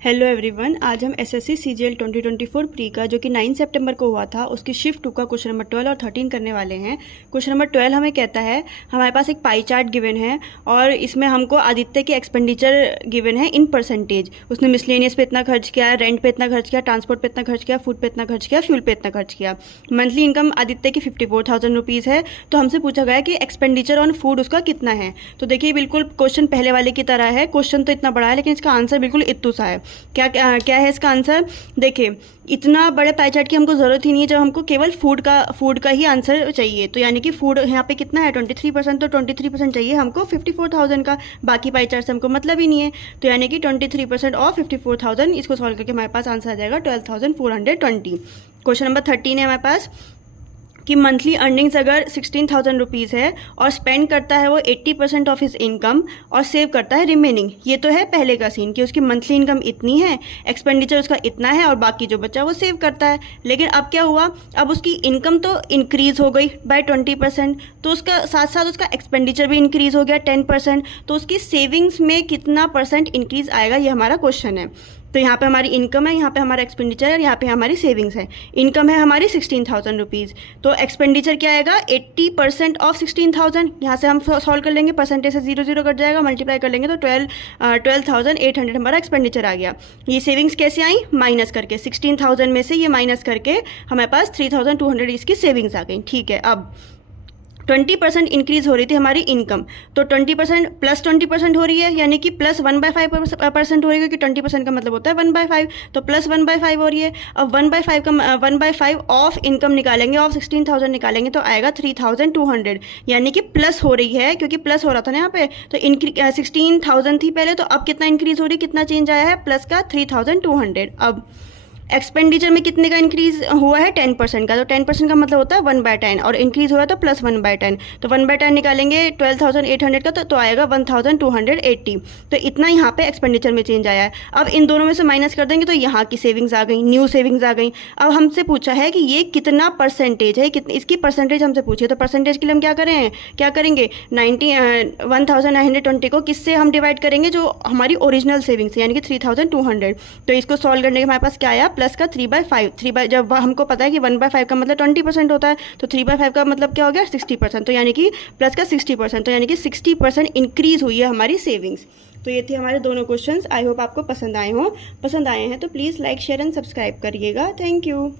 Hello everyone, आज हम SSC CGL 2024 pre का जो कि 9 सितंबर को हुआ था उसकी शिफ्ट 2 का क्वेश्चन नंबर 12 और 13 करने वाले हैं। क्वेश्चन नंबर 12 हमें कहता है हमारे पास एक पाई चार्ट गिवन है और इसमें हमको आदित्य के एक्सपेंडिचर गिवन है इन परसेंटेज। उसने मिसलेनियस पे इतना खर्च किया, रेंट पे इतना खर्च किया, ट्रांसपोर्ट पे इतना खर्च किया, फूड पे इतना खर्च किया, फ्यूल पे इतना खर्च किया। मंथली इनकम आदित्य की 54,000 रुपीज़ है। तो हमसे पूछा गया कि एक्सपेंडिचर ऑन फूड उसका कितना है। तो देखिए बिल्कुल क्वेश्चन पहले वाले की तरह है। क्वेश्चन तो इतना बड़ा है लेकिन इसका आंसर बिल्कुल इतू सा है। क्या है इसका आंसर? देखिए इतना बड़े पाई चार्ट की हमको ज़रूरत ही नहीं है जब हमको केवल फूड का ही आंसर चाहिए। तो यानी कि फूड यहाँ पे कितना है 23%, तो 23% चाहिए हमको 54,000 का। बाकी पाई चार्ट से हमको मतलब ही नहीं है। तो यानी कि 23% ऑफ 54,000, इसको सॉल्व करके हमारे पास आंसर आ जाएगा 12,420। क्वेश्चन नंबर 13 है हमारे पास कि मंथली अर्निंग्स अगर 16,000 रुपीज़ है और स्पेंड करता है वो 80% ऑफ हिज इनकम और सेव करता है रिमेनिंग। ये तो है पहले का सीन कि उसकी मंथली इनकम इतनी है, एक्सपेंडिचर उसका इतना है और बाकी जो बचा वो सेव करता है। लेकिन अब क्या हुआ, अब उसकी इनकम तो इंक्रीज़ हो गई बाय 20%, तो उसका साथ साथ उसका एक्सपेंडिचर भी इंक्रीज़ हो गया 10%। तो उसकी सेविंग्स में कितना परसेंट इंक्रीज़ आएगा, ये हमारा क्वेश्चन है। तो यहाँ पे हमारी इनकम है, यहाँ पे हमारा एक्सपेंडिचर है, यहाँ पे हमारी सेविंग्स है। इनकम है हमारी 16,000 रुपीज़, तो एक्सपेंडिचर क्या आएगा 80% ऑफ 16,000। यहाँ से हम सॉल्व कर लेंगे, परसेंटेज से 0 0 कट जाएगा, मल्टीप्लाई कर लेंगे तो 12,800 हमारा एक्सपेंडिचर आ गया। ये सेविंग्स कैसे आई, माइनस करके 16,000 में से ये माइनस करके हमारे पास 3,200 इसकी सेविंग्स आ गई। ठीक है, अब 20% इंक्रीज हो रही थी हमारी इनकम, तो 20% प्लस 20% हो रही है, यानी कि प्लस 1/5% हो रही है, क्योंकि 20% का मतलब होता है 1/5, तो प्लस 1/5 हो रही है। अब 1/5 ऑफ इनकम निकालेंगे, ऑफ 16,000 निकालेंगे तो आएगा 3,200, यानी कि प्लस हो रही है, क्योंकि प्लस हो रहा था ना यहाँ पे। तो 16,000 थी पहले, तो अब कितना इंक्रीज हो रही है, कितना चेंज आया है, प्लस का 3,200। अब एक्सपेंडिचर में कितने का इंक्रीज हुआ है 10% का, तो 10% का मतलब होता है 1/10 और इंक्रीज हुआ है तो प्लस 1/10। तो 1/10 निकालेंगे 12,800 का, तो आएगा 1,280। तो इतना यहाँ पे एक्सपेंडिचर में चेंज आया है। अब इन दोनों में से माइनस कर देंगे तो यहाँ की सेविंग्स आ गई, न्यू सेविंग्स आ गई। अब हमसे पूछा है कि ये कितना परसेंटेज है, कितनी इसकी परसेंटेज हमसे पूछी है। तो परसेंटेज के लिए हम क्या करेंगे 1,920 को किससे हम डिवाइड करेंगे, जो हमारी ओरिजिनल सेविंग्स है, यानी कि 3,200। तो इसको सॉल्व करने के हमारे पास क्या आया, प्लस का 3/5। जब हमको पता है कि 1/5 का मतलब 20% होता है, तो 3/5 का मतलब क्या हो गया 60%, तो यानी कि प्लस का 60%, तो यानी कि 60% इंक्रीज हुई है हमारी सेविंग्स। तो ये थे हमारे दोनों क्वेश्चंस। आई होप आपको पसंद आए हैं तो please like share and subscribe करिएगा। Thank you.